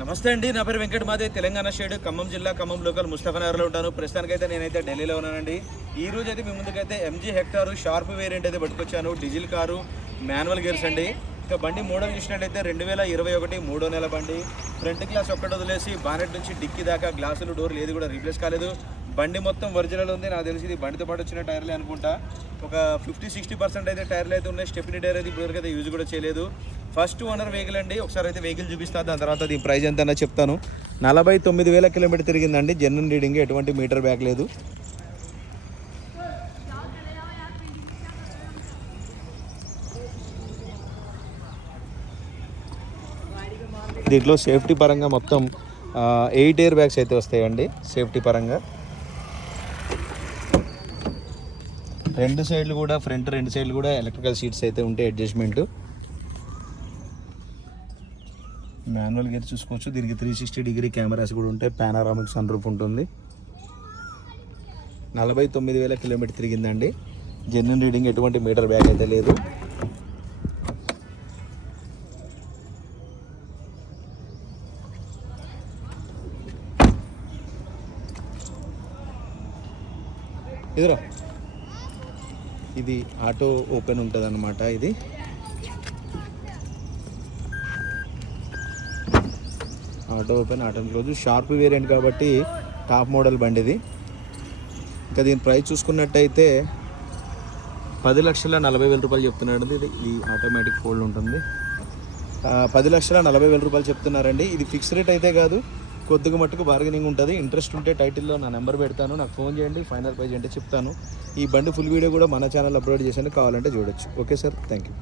నమస్తే అండి, నా పేరు వెంకట మాదే. తెలంగాణ స్టేట్ ఖమ్మం జిల్లా ఖమ్మం లోకల్ ముస్తఫానగర్లో ఉంటాను. ప్రస్తుతానికైతే నేనైతే ఢిల్లీలో ఉన్నానండి. ఈ రోజు అయితే మీ ముందుకైతే ఎంజీ హెక్టారు షార్ప్ వేరియంట్ అయితే పట్టుకొచ్చాను. డీజిల్ కారు, మాన్యువల్ గేర్స్ అండి. ఇక బండి మోడల్ చూసినట్టయితే 2021 మూడో నెల బండి. ఫ్రంట్ గ్లాస్ ఒక్కటి వదిలేసి బానెట్ నుంచి డిక్కీ దాకా గ్లాసులు, డోర్లు ఏది కూడా రీప్లేస్ కాలేదు. బండి మొత్తం ఒరిజినల్ ఉంది. నాకు తెలిసి ఇది బండితో పాటు వచ్చిన టైర్లే అనుకుంటా. ఒక 50-60% అయితే టైర్లు అయితే ఉన్నాయి. స్టెప్నీ టైర్ అయితే ఇప్పటివరకు అయితే యూజ్ కూడా చేయలేదు. ఫస్ట్ ఓనర్ వెహికల్ అండి. ఒకసారి అయితే వెహికల్ చూపిస్తాను, దాని తర్వాత దీని ప్రైస్ ఎంత అన్నా చెప్తాను. 49,000 కిలోమీటర్ తిరిగిందండి. జెన్యున్ రీడింగ్, ఎటువంటి మీటర్ బ్యాక్ లేదు. దీంట్లో సేఫ్టీ పరంగా మొత్తం 8 ఎయిర్ బ్యాగ్స్ అయితే వస్తాయండి. సేఫ్టీ పరంగా రెండు సైడ్లు కూడా, ఫ్రంట్ రెండు సైడ్లు కూడా ఎలక్ట్రికల్ సీట్స్ అయితే ఉంటాయి. అడ్జస్ట్మెంట్ మాన్యువల్ గేర్ చూసుకోవచ్చు. దీనికి 360 డిగ్రీ కెమెరాస్ కూడా ఉంటాయి. పానారామిక్ సన్ రూఫ్ ఉంటుంది. 49,000 కిలోమీటర్ తిరిగిందండి. జెన్యున్ రీడింగ్, ఎటువంటి మీటర్ బ్యాగ్ అయితే లేదు. ఇదిరా, ఇది ఆటో ఓపెన్ ఉంటుంది అన్నమాట. ఇది auto open, auto close. Sharp variant కాబట్టి టాప్ మోడల్ బండి ఇది. ఇంకా దీని ప్రైస్ చూసుకున్నట్టయితే 10,40,000 రూపాయలు చెప్తున్నాడు. ఇది ఈ ఆటోమేటిక్ ఫోల్డ్ ఉంటుంది. 10,40,000 రూపాయలు చెప్తున్నారండి. ఇది ఫిక్స్ రేట్ అయితే కాదు, కొద్దిగా మట్టుకు బార్గెనింగ్ ఉంటుంది. ఇంట్రెస్ట్ ఉంటే టైటిల్లో నా నెంబర్ పెడతాను, నాకు ఫోన్ చేయండి. ఫైనల్ ప్రైస్ అంటే చెప్తాను. ఈ బండి ఫుల్ వీడియో కూడా మన ఛానల్ అప్లోడ్ చేసాను, కావాలంటే చూడొచ్చు. Okay sir, thank you.